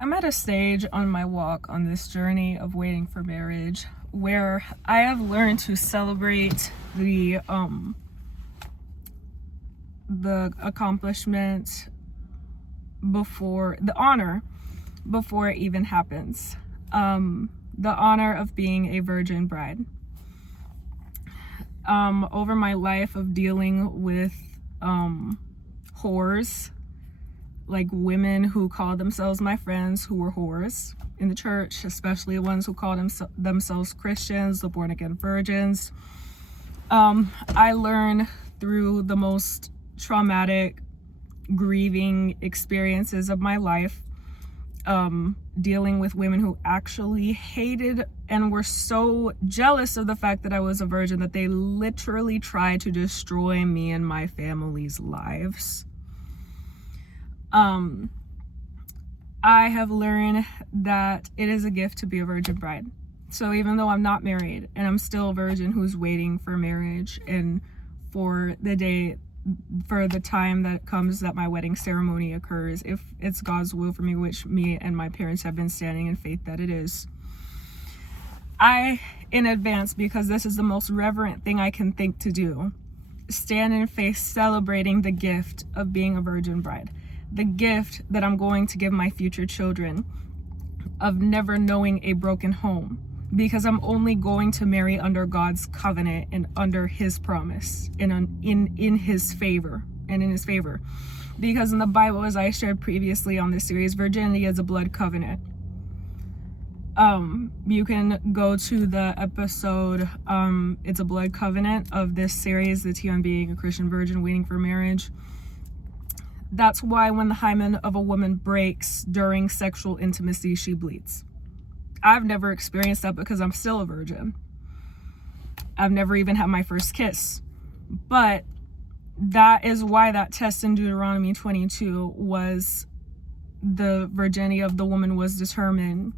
I'm at a stage on my walk on this journey of waiting for marriage where I have learned to celebrate the accomplishment before the honor before it even happens. The honor of being a virgin bride. Over my life of dealing with whores, like women who call themselves my friends who were whores in the church, especially the ones who call themselves Christians, the born again virgins. I learned through the most traumatic, grieving experiences of my life, dealing with women who actually hated and were so jealous of the fact that I was a virgin that they literally tried to destroy me and my family's lives. I have learned that it is a gift to be a virgin bride. So even though I'm not married and I'm still a virgin who's waiting for marriage and for the time that comes that my wedding ceremony occurs, if it's God's will for me, which me and my parents have been standing in faith that it is, I, in advance, because this is the most reverent thing I can think to do, stand in faith celebrating the gift of being a virgin bride. The gift that I'm going to give my future children of never knowing a broken home, because I'm only going to marry under God's covenant and under his promise and in his favor and in his favor. Because in the Bible, as I shared previously on this series, virginity is a blood covenant. You can go to the episode, it's a blood covenant of this series, the Tea on Being a Christian Virgin Waiting for Marriage. That's why when the hymen of a woman breaks during sexual intimacy, she bleeds. I've never experienced that because I'm still a virgin. I've never even had my first kiss. But that is why that test in Deuteronomy 22 was the virginity of the woman was determined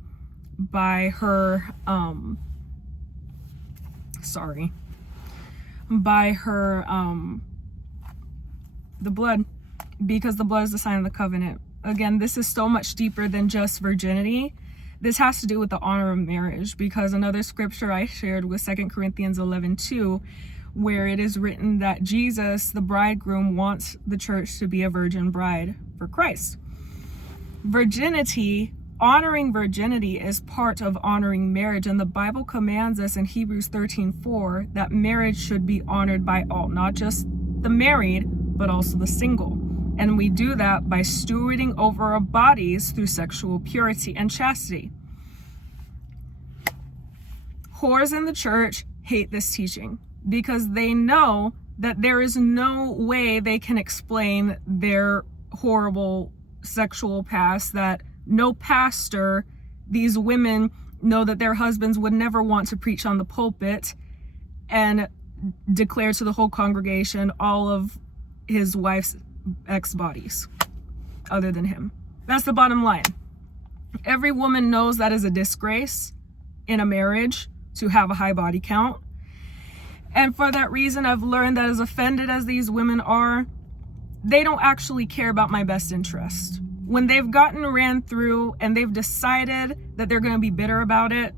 by her, the blood. Because the blood is the sign of the covenant. Again, this is so much deeper than just virginity. This has to do with the honor of marriage, because another scripture I shared was 2 Corinthians 11:2, where it is written that Jesus, the bridegroom, wants the church to be a virgin bride for Christ. Virginity, honoring virginity, is part of honoring marriage, and the Bible commands us in Hebrews 13:4 that marriage should be honored by all, not just the married, but also the single. And we do that by stewarding over our bodies through sexual purity and chastity. Whores in the church hate this teaching because they know that there is no way they can explain their horrible sexual past, that no pastor, these women know that their husbands would never want to preach on the pulpit and declare to the whole congregation all of his wife's ex-bodies other than him. That's the bottom line. Every woman knows that is a disgrace in a marriage to have a high body count. And for that reason, I've learned that as offended as these women are, they don't actually care about my best interest. When they've gotten ran through and they've decided that they're going to be bitter about it,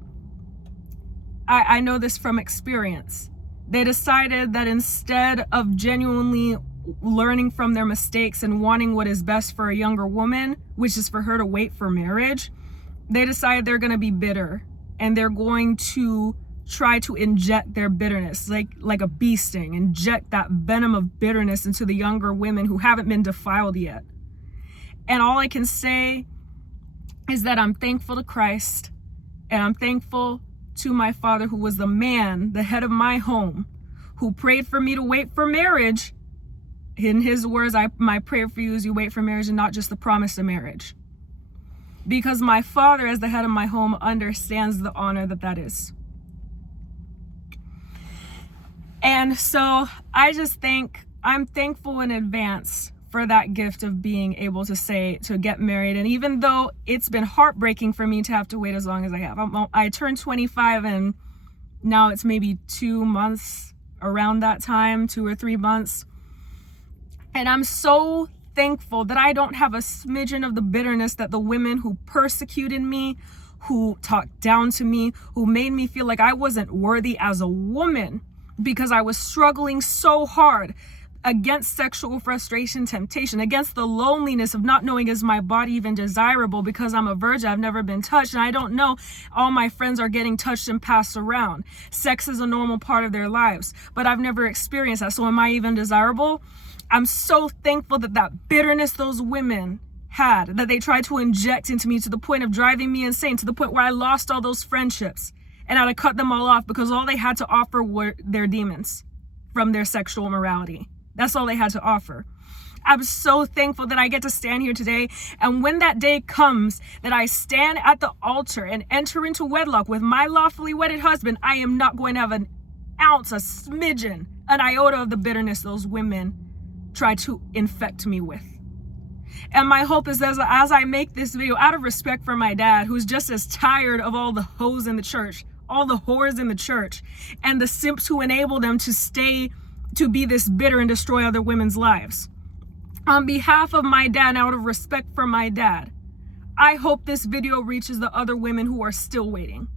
I know this from experience. They decided that instead of genuinely learning from their mistakes and wanting what is best for a younger woman, which is for her to wait for marriage, they decide they're going to be bitter and they're going to try to inject their bitterness like a bee sting, inject that venom of bitterness into the younger women who haven't been defiled yet. And all I can say is that I'm thankful to Christ, and I'm thankful to my father, who was the man, the head of my home, who prayed for me to wait for marriage. In his words, my prayer for you is you wait for marriage and not just the promise of marriage. Because my father, as the head of my home, understands the honor that is. And so I'm thankful in advance for that gift of being able to get married. And even though it's been heartbreaking for me to have to wait as long as I have, I turned 25 and now it's maybe 2 months around that time, 2 or 3 months. And I'm so thankful that I don't have a smidgen of the bitterness that the women who persecuted me, who talked down to me, who made me feel like I wasn't worthy as a woman because I was struggling so hard against sexual frustration, temptation, against the loneliness of not knowing, is my body even desirable because I'm a virgin, I've never been touched, and I don't know, all my friends are getting touched and passed around. Sex is a normal part of their lives, but I've never experienced that, so am I even desirable? I'm so thankful that that bitterness those women had, that they tried to inject into me to the point of driving me insane, to the point where I lost all those friendships and I had to cut them all off because all they had to offer were their demons from their sexual morality. That's all they had to offer. I'm so thankful that I get to stand here today. And when that day comes that I stand at the altar and enter into wedlock with my lawfully wedded husband, I am not going to have an ounce, a smidgen, an iota of the bitterness those women tried to infect me with. And my hope is that as I make this video, out of respect for my dad, who's just as tired of all the hoes in the church, all the whores in the church, and the simps who enable them to be this bitter and destroy other women's lives. On behalf of my dad, out of respect for my dad, I hope this video reaches the other women who are still waiting.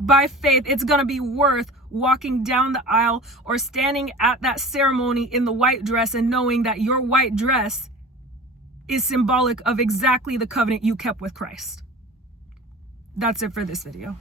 By faith, it's going to be worth walking down the aisle or standing at that ceremony in the white dress and knowing that your white dress is symbolic of exactly the covenant you kept with Christ. That's it for this video.